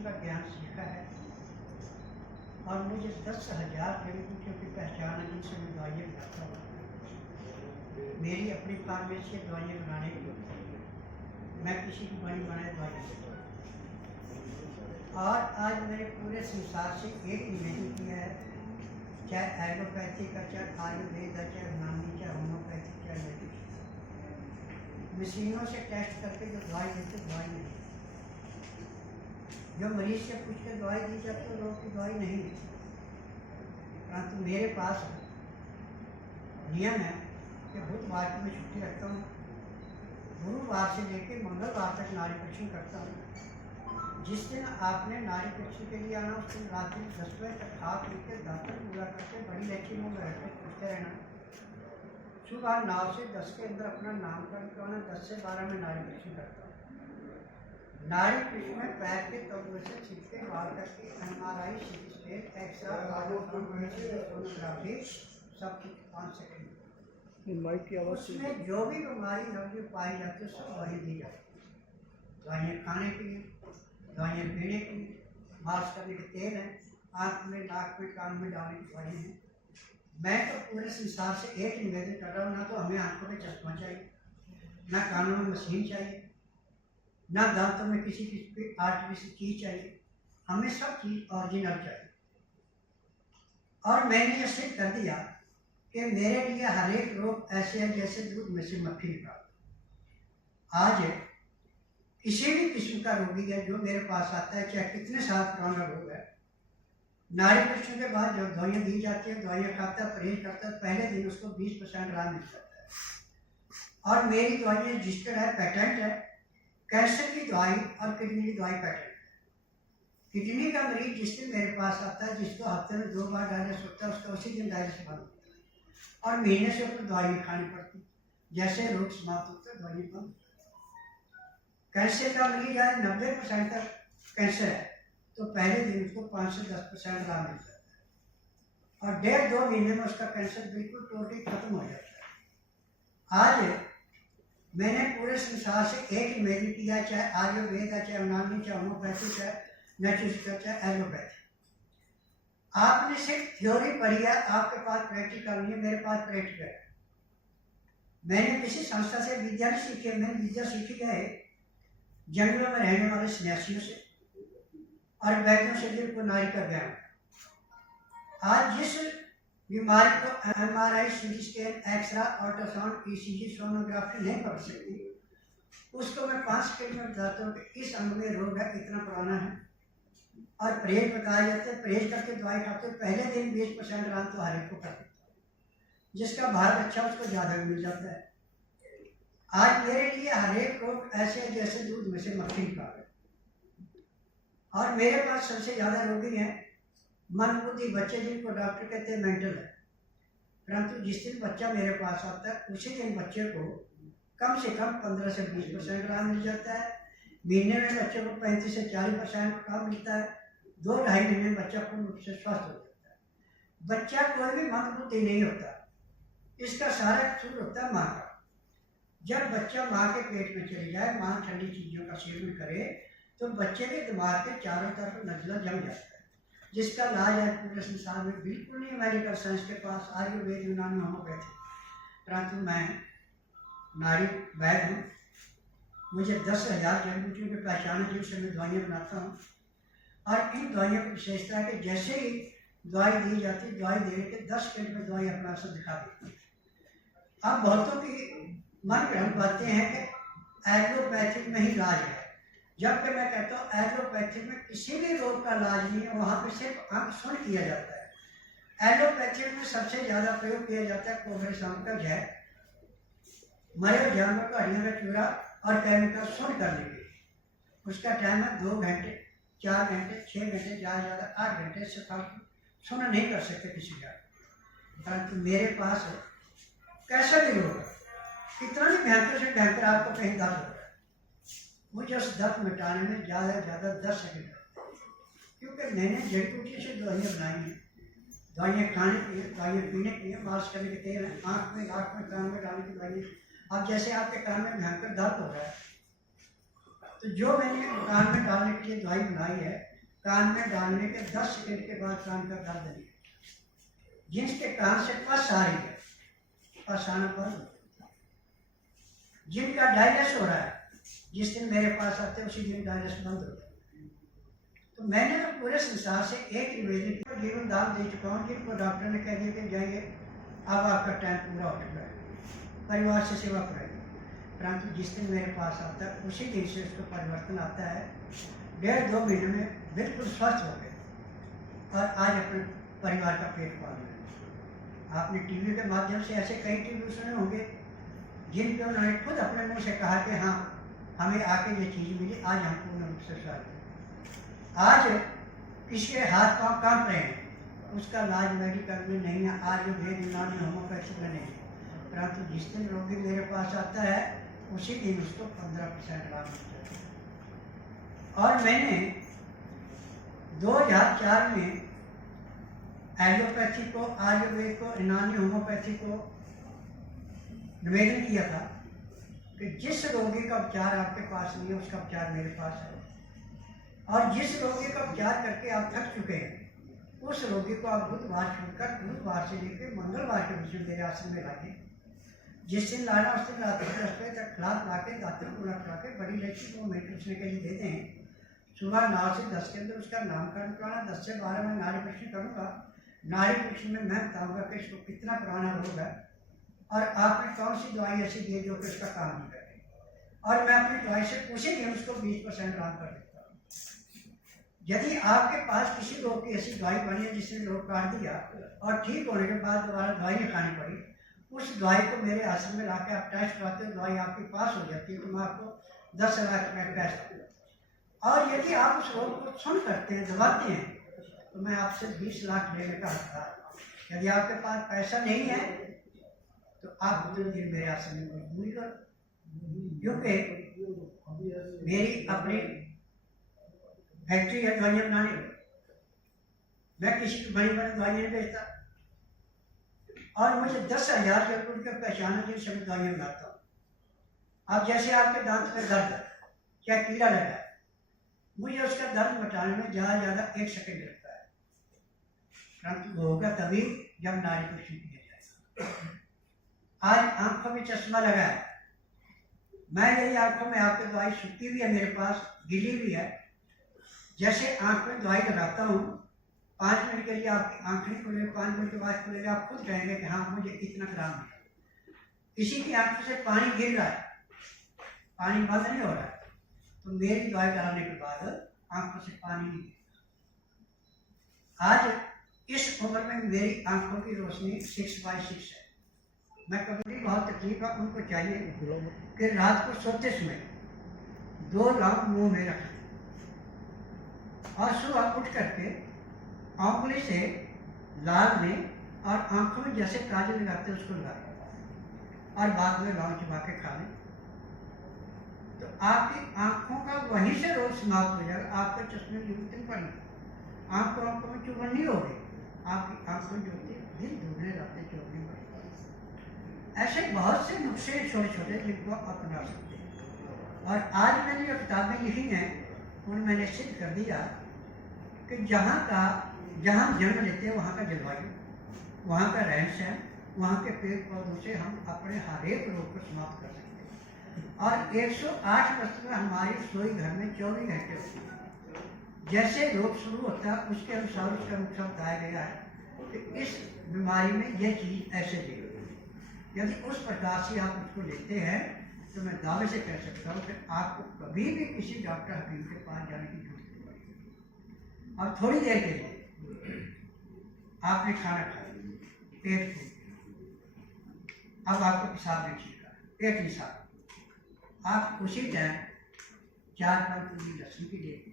बूटियों का ज्ञान सीखा है और मुझे 10,000 जड़ी बूटियों की पहचान है जिनसे मैं दवाइयाँ बनाता हूँ। मेरी अपनी फार्मेसी है दवाइयाँ बनाने की, मैं किसी की बनी बनाए दवाइयाँ देता हूँ। और आज मैंने पूरे संसार से एक निवेदन किया है, चाहे एलोपैथी का, चाहे आयुर्वेद का, चाहे यूनानी, चाहे होम्योपैथी, चाहे मेडिसिन, मशीनों से टेस्ट करके जो दवाई देते दवाई नहीं, जो मरीज से पूछ के दवाई दी जाती है लोग की दवाई नहीं है। परंतु मेरे पास नियम है कि बुधवार को मैं छुट्टी रखता हूँ, गुरुवार से लेकर मंगलवार तक नाड़ी परीक्षण करता हूँ। जिस दिन आपने नाड़ी परीक्षण के लिए आना उस दिन रात्रि 10 बजे तक खा पी के दांतन पूरा करके बड़ी इलायची में बैठ कर पूछते रहना। सुबह 9 से 10 के अंदर अपना नामकरण करवाना, 10 से 12 में नाड़ी परीक्षण करता हूँ। नाड़ी परीक्षण में पैर के तलवे से छिपके बाल करके MRI, CT scan, x-ray, sonography सब कुछ 5 सेकंड माइक की आवाज़। उसमें जो भी बीमारी नब्ज पाई जाती है सब दवाइयाँ दी जाती है। दवाइयाँ खाने की, दवाइयाँ पीने की, मालिश करने के तेल हैं, आँख में, नाक में, कान में डालने की दवाइयाँ हैं। मैं तो पूरे संसार से एक निवेदन कर रहा हूँ, ना तो हमें आंखों में चश्मा चाहिए, ना कानों में मशीन चाहिए, ना दांतों में किसी आर्टिफिशियल चीज चाहिए, हमें सब चीज ओरिजिनल चाहिए। और मैंने ये सिद्ध कर दिया कि मेरे लिए हर एक रोग ऐसे है जैसे दूध में से मक्खी निकाल। आज किसी भी किस्म का रोगी है जो मेरे पास आता है, चाहे कितने साल पुराना रोग है, नाड़ी परीक्षण के बाद जो दवाइयाँ दी जाती है, दवाइयाँ खाता है, परहेज करता है, पहले दिन उसको 20% आराम मिल जाता है। और मेरी दवाइयाँ रजिस्टर्ड है, पेटेंट है। कैंसर की दवाई और किडनी की दवाई पेटेंट है। किडनी का मरीज जिस दिन मेरे पास आता है, जिसको हफ्ते में 2 बार डायलिसिस होता है, उसका उसी दिन डायलिसिस बंद होता है और महीने से ऊपर दवाई नहीं खानी पड़ती। जैसे रोग समाप्त होता है दवाई बंद। कैंसर का मरीज आज 90% तक कैंसर है तो पहले दिन उसको 5 से 10% आराम मिल जाता है और 1.5-2 महीने में उसका कैंसर बिल्कुल टोटली खत्म हो जाता है। आज मैंने पूरे संसार से एक निवेदन किया, चाहे आयुर्वेद है, चाहे यूनानी, चाहे होम्योपैथी, चाहे नेचुरोपैथी, चाहे एलोपैथी। आपने सिर्फ थ्योरी पढ़ी है, आपके पास प्रैक्टिकल नहीं है, मेरे पास प्रैक्टिकल है। मैंने किसी संस्था से विद्या नहीं सीखी, मैंने विद्या सीखी है जंगलों में रहने वाले सन्यासियों से और वैद्यों से जिनको नाड़ी का ज्ञान। आज जिस बीमारी को MRI, CT scan, x-ray, ultrasound, ECG, sonography नहीं कर सकती, उसको मैं 5 सेकंड में बताता हूँ कि इस अंग में रोग है, इतना पुराना है। और परहेज बताए जाते हैं, परहेज करके दवाई खाते हैं, पहले दिन 20% आराम तो हर एक को कर देता है। जिसका भार अच्छा उसको ज़्यादा भी मिल जाता है। आज मेरे लिए हर एक रोग ऐसे है जैसे दूध में से मक्खी निकाले। और मेरे पास सबसे ज़्यादा रोगी हैं मन बुद्धि बच्चे, जिनको डॉक्टर कहते हैं मेंटल है। परंतु जिस दिन बच्चा मेरे पास आता है उसी दिन बच्चे को कम से कम 15 से 20% आराम मिल जाता है। महीने में बच्चे को 35 से 40% आराम मिलता है। 2-2.5 महीने में बच्चा पूर्ण रूप से स्वस्थ हो जाता है। बच्चा कोई भी मन बुद्धि नहीं होता, इसका सारा कसूर होता है माँ का। जब बच्चा माँ के पेट में चले जाए, माँ ठंडी चीज़ों का सेवन करे तो बच्चे के दिमाग के चारों तरफ नजला जम जाता है, जिसका इलाज है पूरे संसार में बिल्कुल नहीं मेडिकल साइंस के पास, आयुर्वेद, यूनानी, होम्योपैथी। परंतु मैं नाड़ी वैद्य हूँ, मुझे 10,000 जड़ी बूटियों की पहचान है जिनसे मैं दवाइयाँ बनाता हूँ। और इन दवाइयों की विशेषता है कि जैसे ही दवाई दी जाती है, दवाई देने के 10 मिनट में दवाई अपना असर दिखा देती है। अब बहुतों की मन भ्रम बातें हैं कि एलोपैथिक में ही इलाज है, जबकि मैं कहता हूँ एलोपैथिक में किसी भी रोग का इलाज नहीं है, वहाँ पे सिर्फ अंग सुन किया जाता है। एलोपैथिक में सबसे ज़्यादा प्रयोग किया जाता है कोबरे सांप का जहर, मरे हुए जानवर का हड्डियों का चूरा और केमिकल सुन करने के लिए। उसका टाइम है 2 घंटे, 4 घंटे, 6 घंटे, ज़्यादा 8 घंटे से फालतू सुन नहीं कर सकते किसी का। परंतु मेरे पास कैसा भी रोग है, कितना भी भयंकर से भयंकर आपको कहीं दर्द हो रहा है, मुझे उस दर्द मिटाने में ज़्यादा से ज़्यादा 10 सेकंड लगता है। क्योंकि मैंने जड़ी बूटी से दवाइयाँ बनाई हैं, दवाइयाँ खाने की है, दवाइयाँ पीने की है, मालिश करने के तेल है, आँख में, कान में डालने की दवाइयाँ। अब जैसे आपके कान में भयंकर दर्द हो रहा है, तो जो मैंने कान में डालने के लिए दवाई बनाई है, कान में डालने के 10 सेकंड के बाद कान का दर्द नहीं, जिनके कान से पस आ रही है, पस आना बंद, जिनका डाइजेस्ट हो रहा है, जिस दिन मेरे पास आते उसी दिन डाइजेस्ट बंद होता है। तो मैंने तो पूरे संसार से एक निवेदन किया, जीवन दान दे चुका हूँ, जिनको डॉक्टर ने कह दिया कि जाइए अब आपका टाइम पूरा हो चुका है, परिवार से सेवा कराइए। परंतु जिस दिन मेरे पास आता है उसी दिन से उसको परिवर्तन आता है। 1.5-2 महीने में बिल्कुल स्वस्थ हो गए और आज अपने परिवार का पेट पाल रहे हैं। आपने टीवी के माध्यम से ऐसे कई टीवी सुने होंगे जिन पे उन्होंने खुद अपने मुंह से कहा कि हाँ हमें आके ये चीज़ मिली, आज हम पूर्ण रूप से स्वस्थ हैं। आज किसी के हाथ पाँव कांप रहे हैं, उसका इलाज मेडिकल में नहीं है, आज भेद यूनानी होम्योपैथिक में नहीं है। परंतु जिस दिन रोगी मेरे पास आता है उसी दिन उसको 15% लाभ मिलता है। और मैंने 2004 में एलोपैथी को, आयुर्वेद को, यूनानी होम्योपैथी को निवेदन किया था कि जिस रोगी का उपचार आपके पास नहीं है उसका उपचार मेरे पास है, और जिस रोगी का उपचार करके आप थक चुके हैं उस रोगी को आप बुधवार छोड़कर बुधवार से लेकर मंगलवार के बीच में मेरे आश्रम में लाइए। जिस दिन लाना उस दिन रात 10 बजे तक खिलाफ ला के दातन पूरा करा के बड़ी लड़की को मेडिटेशन के लिए देते हैं। सुबह 9 से 10 के अंदर उसका नामकरण कराना, 10 से 12 में नाड़ी परीक्षण करूँगा। नाड़ी परीक्षण में मैं बताऊँगा कि इसको कितना पुराना रोग है और आपने कौन सी दवाई ऐसी दी जो कि उसका काम नहीं करे, और मैं अपनी दवाई से उसी दिन उसको 20% आराम कर देता हूँ। यदि आपके पास किसी रोग की ऐसी दवाई बनी है जिसने रोग काट दिया और ठीक होने के बाद दोबारा दवाई नहीं खानी पड़ी, उस दवाई को मेरे आश्रम में लाके आप टेस्ट कराते हो, दवाई आपके पास हो जाती है, तो मैं आपको 10 लाख रुपये टेस्ट दूँगा। और यदि आप उस रोग को सुन करते हैं, दबाते हैं, तो मैं आपसे 20 लाख लेने का हकदार। यदि आपके पास पैसा नहीं है तो आप उतने दिन मेरे आश्रम में मजबूरी करो, क्योंकि मेरी अपनी फैक्ट्री है दवाइयाँ बनाने की, मैं किसी की बड़ी बड़ी दवाइयाँ नहीं बेचता, और मुझे 10,000 रुपये की पहचान है जिनसे मैं दवाइयाँ बनाता हूँ। अब जैसे आपके दांत में दर्द है, क्या कीड़ा लगा है, मुझे उसका दर्द मिटाने में ज़्यादा से ज़्यादा 1 सेकंड लगता है, परंतु होगा तभी जब नाड़ी को छू दिया जाएगा। आज आंखों में चश्मा लगा है, मैं यही आंखों में आपकी दवाई सूखी हुई है, मेरे पास गिली भी है। जैसे आंख में दवाई लगाता हूँ, 5 मिनट के लिए आपकी आंख नहीं खुलेगी, 5 मिनट के बाद खुलेगी, आप खुद कहेंगे कि हाँ मुझे इतना ग्राम है। किसी की आंखों से पानी गिर रहा है, पानी बंद नहीं हो रहा है, तो मेरी दवाई डालने के बाद आंखों से पानी नहीं गिरता। आज इस उम्र में मेरी आंखों की रोशनी 6/6 है। मैं कभी बहुत तकलीफ है, उनको चाहिए कि रात को सोते समय 2 लौंग मुंह में रखें और सुबह उठ करके आंखों से लाल में और आंखों में जैसे काजल लगाते हैं उसको लगाएं और बाद में लौंग चबा के खा लें, तो आपकी आंखों का वहीं से रोग समाप्त हो जाएगा। आपके चश्मे की जरूरत नहीं पड़ेगी, आंखों में चुभन नहीं होगी, आपकी आंखों जो होती है दिन दुगने रातें चौगनी पड़ेगी। ऐसे बहुत से नुस्खे छोटे छोटे जिनको आप अपना सकते हैं। और आज मैंने जो किताबें लिखी हैं उनमें मैंने सिद्ध कर दिया कि जहाँ जन्म लेते हैं वहाँ का जलवायु, वहाँ का रहन सहन, वहाँ के पेड़ पौधों से हम अपने हर एक रोग को समाप्त कर सकते हैं। और 108 वस्तुएं हमारी रसोई घर में 24 घंटे होती है। जैसे रोग शुरू होता है उसके अनुसार उसका नुस्खा बताया गया है कि इस बीमारी में यह चीज़ ऐसे दी। यदि उस प्रकार से आप उसको लेते हैं तो मैं दावे से कह सकता हूँ कि आपको कभी भी किसी डॉक्टर हकीम के पास जाने की जरूरत नहीं पड़ेगी। अब थोड़ी देर के लिए आपने खाना खाया, पेट फूल, अब आपको पेशाब नहीं छिड़का, पेट नहीं साफ, आप उसी टाइम 4-5 पूरी लहसुन की लेके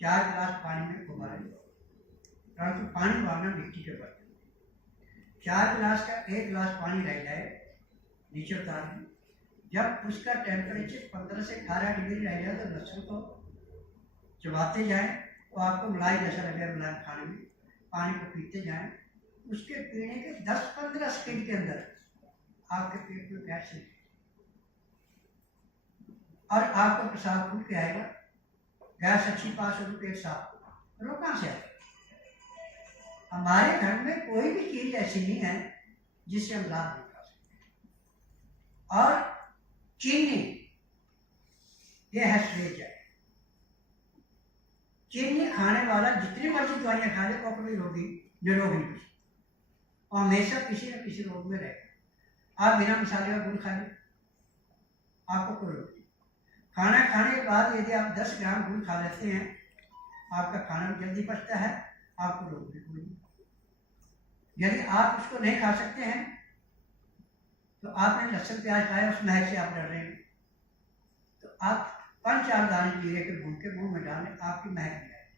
4 गिलास पानी में उबालें, परंतु पानी उबालना मिट्टी के बर्तन, 4 गिलास का 1 गिलास पानी रह जाए नीचे उतार दें। जब उसका टेम्परेचर 15 से 18 डिग्री रह जाए तो लहसुन को चबाते जाएं तो आपको मलाई जैसा लगेगा मलाई खाने में, पानी को पीते जाएं। उसके पीने के 10-15 सेकंड के अंदर आपके पेट में गैस नहीं, और आपको पेशाब खुल के आएगा, गैस अच्छी पास होगी, पेट साफ, रोग कहाँ से आएगा? हमारे घर में कोई भी चीज ऐसी नहीं है जिससे हम लाभ नहीं खा सकते। और चीनी, ये है श्रेय है। चीनी खाने वाला जितनी मर्जी दवाइयां खा ले, वो कभी रोगी निरोग नहीं हो सकता और हमेशा किसी न किसी रोग में रहेगा। आप बिना मसाले का गुड़ खा लें, आपको कोई रोग नहीं। खाना खाने के बाद यदि आप 10 ग्राम गुड़ खा लेते हैं, आपका खाना भी जल्दी पचता है, आपको रोग भी कोई नहीं। यदि आप उसको नहीं खा सकते हैं तो आपने लहसुन प्याज खाया, उस महक से आप डर रहे हैं, तो आप 5-4 दाने जीरे के भून के मुंह में डालें, आपकी महक नहीं आएगी।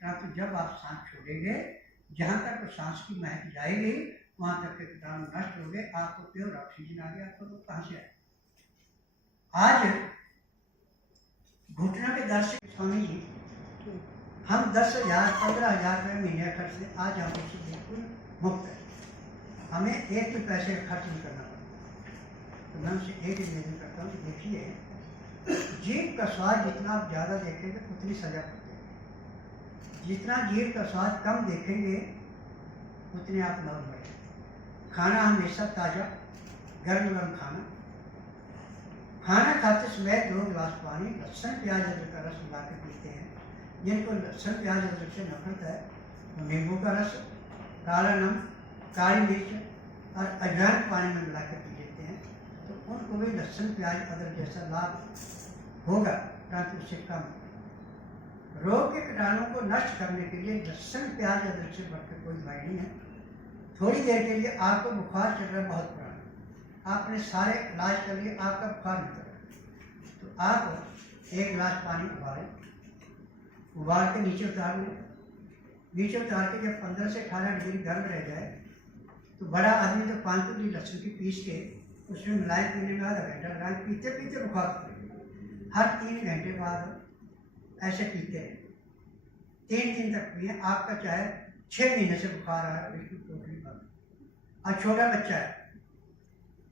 परंतु जब आप सांस छोड़ेंगे, जहाँ तक वो सांस की महक जाएगी वहाँ तक के कीटाणु नष्ट हो गए, आपको प्योर ऑक्सीजन आ गया, आपको वो कहाँ से आए? आज घुटनों के दर्द से स्वामी जी, हम 10,000 15,000 रुपये महीने खर्च से आज हम उससे बिल्कुल मुक्त है, हमें एक भी पैसे खर्च नहीं करना पड़ता। तो मैं उनसे एक निवेदन करता हूँ कि देखिए, जीभ का स्वाद जितना आप ज़्यादा देखेंगे उतनी सजा पड़ेगी, जितना जीभ का स्वाद कम देखेंगे उतने आप नव बढ़ेंगे। खाना हमेशा ताज़ा गर्म गर्म खाना, खाना खाते समय 2 गिलास पानी, लहसुन प्याज अदरक का रस मिला के पीते हैं। जिनको लहसुन प्याज अदरक से नफरत है वो नींबू का रस, काला नमक, काली मिर्च और अजवाइन पानी में मिला के पी लेते हैं, तो उनको भी लहसुन प्याज अदरक जैसा लाभ होगा, परंतु उससे कम। रोग के कीटाणुओं को नष्ट करने के लिए लहसुन प्याज अदरक से बढ़कर कोई दवाई नहीं है। थोड़ी देर के लिए आपको बुखार चल रहा है बहुत पुराना, आपने सारे इलाज कर लिए, आपका बुखार नहीं चल रहा, तो आप 1 गिलास पानी उबाल के नीचे उतार लें। नीचे उतार के जब 15 से 18 डिग्री गर्म रह जाए तो बड़ा आदमी तो 5 टुकड़ी लहसुन की पीस के उसमें मिलाए, पीने में आधा घंटा लगाए, पीते पीते बुखार पड़ेगा। हर 3 घंटे बाद ऐसे पीते हैं, 3 दिन तक पिए, आपका चाहे 6 महीने से बुखार आ रहा है बिल्कुल टोटली बंद। और छोटा बच्चा है,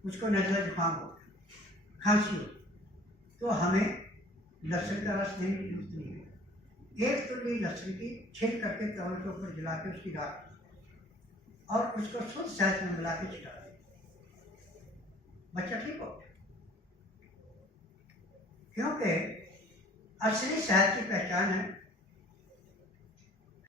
उसको नज़ला जुकाम हो, खांसी हो, तो हमें लहसुन का रस देने की जरूरत नहीं है। 1 टुकड़ी लहसुन की छिल करके तवे के ऊपर जला के उसकी राख और उसको शुद्ध शहद में मिला के छिटा दें, बच्चा ठीक हो। क्योंकि असली शहद की पहचान है